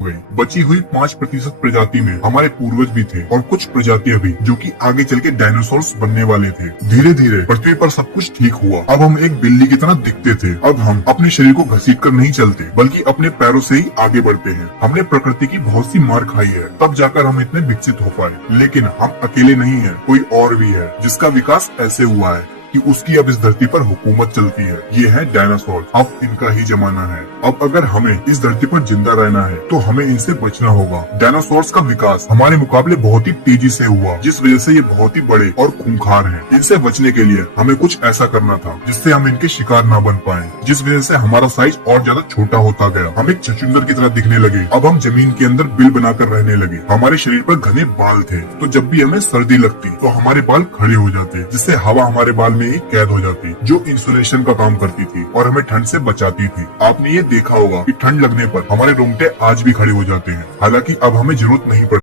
गई। बची हुई 5% प्रजाति में हमारे पूर्वज भी थे और कुछ प्रजातियां भी जो कि आगे चल के डायनासोर्स बनने वाले थे। धीरे धीरे पृथ्वी पर सब कुछ ठीक हुआ। अब हम एक बिल्ली की तरह दिखते थे। अब हम अपने शरीर को घसीट कर नहीं चलते बल्कि अपने पैरों से ही आगे बढ़ते हैं। हमने प्रकृति की बहुत सी मार खाई है, तब जाकर हम इतने विकसित हो पाए। लेकिन हम अकेले नहीं है, कोई और भी है जिसका विकास ऐसे हुआ है कि उसकी अब इस धरती पर हुकूमत चलती है। ये है डायनासोर। अब इनका ही जमाना है। अब अगर हमें इस धरती पर जिंदा रहना है तो हमें इनसे बचना होगा। डायनासोर्स का विकास हमारे मुकाबले बहुत ही तेजी से हुआ, जिस वजह से ये बहुत ही बड़े और खूंखार हैं। इनसे बचने के लिए हमें कुछ ऐसा करना था जिससे हम इनके शिकार न बन पाए, जिस वजह से हमारा साइज और ज्यादा छोटा होता गया। हम एक छछूंदर की तरह दिखने लगे। अब हम जमीन के अंदर बिल बनाकर रहने लगे। हमारे शरीर पर घने बाल थे, तो जब भी हमें सर्दी लगती तो हमारे बाल खड़े हो जाते, जिससे हवा हमारे बाल में एक कैद हो जाती जो इंसुलेशन का काम करती थी और हमें ठंड से बचाती थी। आपने ये देखा होगा कि ठंड लगने पर हमारे रोंगटे आज भी खड़े हो जाते हैं। हालांकि अब हमें जरूरत नहीं पड़ती।